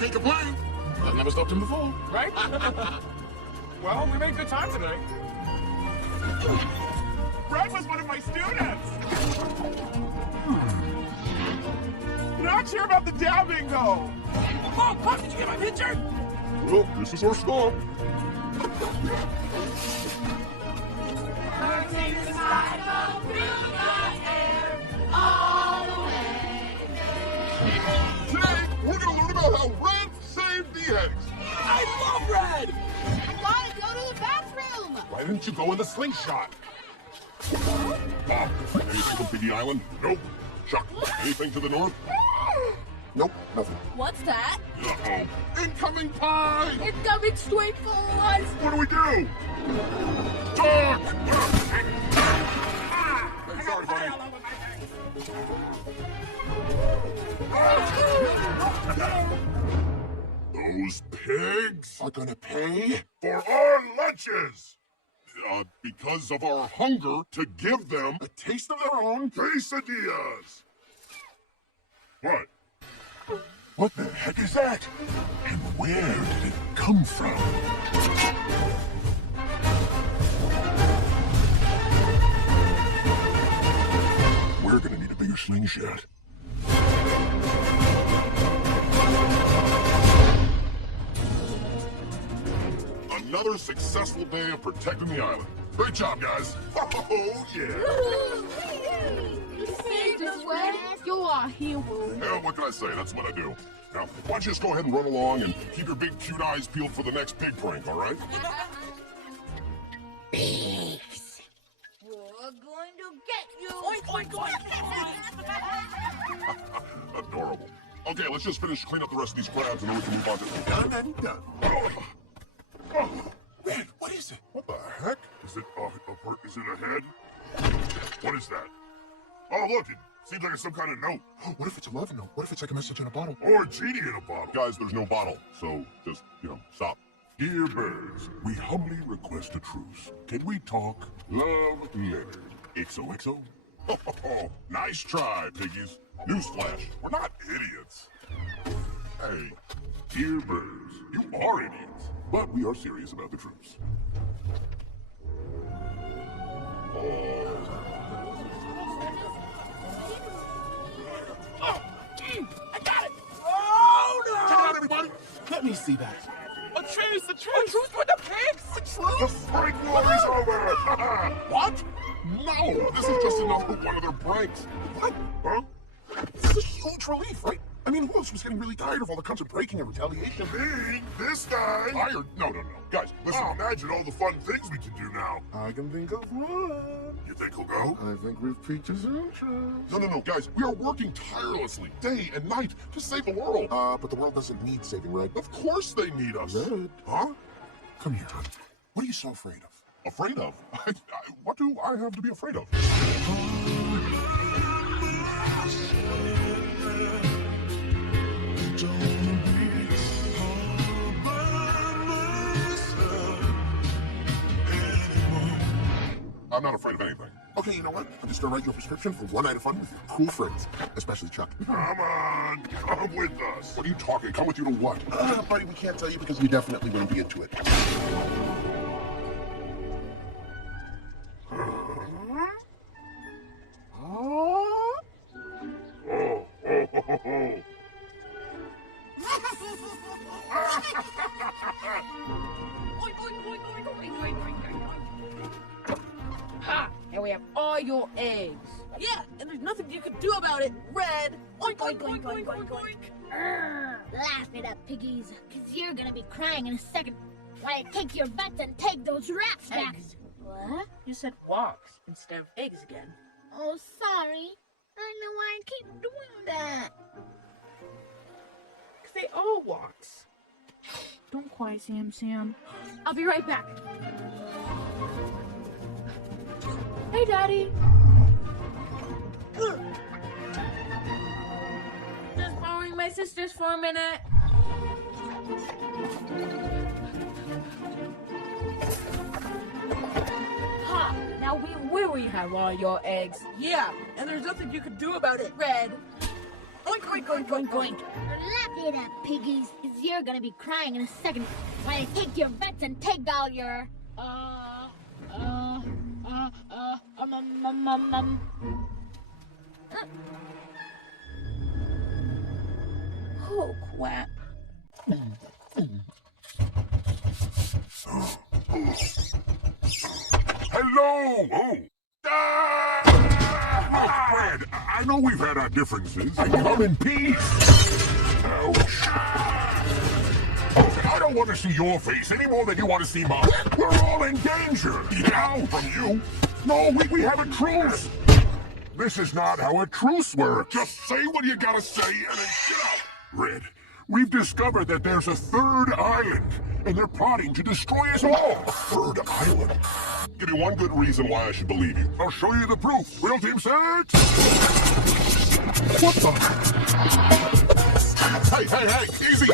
can't complain. I've never stopped him before. Right? Well, we made good time tonight. Red was one of my students. Not sure about the dabbing, though. Oh, Pop, did you get my picture? Well, this is our stop. Today, we're going to learn about how Red saved the eggs. I love Red! I gotta go to the bathroom! Why didn't you go in the slingshot? Bob, anything from Piggy Island? Nope. Chuck, anything to the north? Nope, nothing. What's that? Uh-oh. Incoming pie! It's coming straight for us! What do we do? Talk! Hey, sorry, buddy. Those pigs are gonna pay for our lunches! Because of our hunger to give them a taste of their own quesadillas! What? What the heck is that? And where did it come from? We're gonna need a bigger slingshot. Another successful day of protecting the island. Great job, guys. Oh, yeah. You saved us, Red! You're our hero! Hell, what can I say? That's what I do. Now, why don't you just go ahead and run along and keep your big cute eyes peeled for the next pig prank, all right? Pigs! We're going to get you! Oink, oink, oink! Adorable. Okay, let's just finish clean up the rest of these crabs and then we can move on to... Done and done. Red, what is it? What the heck? Is it is it a head? What is that? Oh, look, it seems like it's some kind of note. What if it's a love note? What if it's like a message in a bottle? Or a genie in a bottle. Guys, there's no bottle, so just, stop. Dear birds, we humbly request a truce. Can we talk? Love, Leonard. XOXO? Oh, nice try, piggies. Newsflash, we're not idiots. Hey, dear birds, you are idiots, but we are serious about the truce. I got it! Oh, no! Check it out, everybody! Let me see that. A truce! A truce with the pigs! A truce? The prank war is over! What? No! This is just another one of their pranks. What? Huh? This is a huge relief, right? I mean, who else was getting really tired of all the constant breaking and retaliation? Me? This guy? Tired? No. Guys, listen. Oh, imagine all the fun things we can do now. I can think of one. You think he'll go? I think we've piqued his interest. No, guys. We are working tirelessly, day and night, to save the world. But the world doesn't need saving, Red. Of course they need us. Red? Huh? Come here, honey. What are you so afraid of? Afraid of? What do I have to be afraid of? I'm not afraid of anything. Okay, you know what? I'm just gonna write you a prescription for one night of fun with your cool friends, especially Chuck. Come on, come with us. What are you talking? Come with you to what? Buddy, we can't tell you because you definitely wouldn't be into it. Ha! And we have all your eggs. Yeah, and there's nothing you can do about it, Red. Oink, oink, oink, oink, oink, oink. Laugh it up, piggies, because you're going to be crying in a second when I take your butts and take those rats back. Eggs. What? You said walks instead of eggs again. Oh, sorry. I know why I keep doing that. Because they all walks. Don't cry, Sam. I'll be right back. Hey, Daddy. Just borrowing my sisters for a minute. Ha! Now we really have all your eggs. Yeah, and there's nothing you can do about it, Red. Oink, oink, oink, oink, oink. Laugh it up, piggies, because you're gonna be crying in a second when I take your vets and take all your, Oh, crap. Hello! Oh! Look, Fred, I know we've had our differences. I come in peace. Ouch. Oh, I don't want to see your face any more than you want to see mine. We're all in danger. Yeah, from you. No, we have a truce. This is not how a truce works. Just say what you gotta say and then get out. Red, we've discovered that there's a third island, and they're plotting to destroy us all. A third island? Give me one good reason why I should believe you. I'll show you the proof. Real team set. What the? Hey, easy.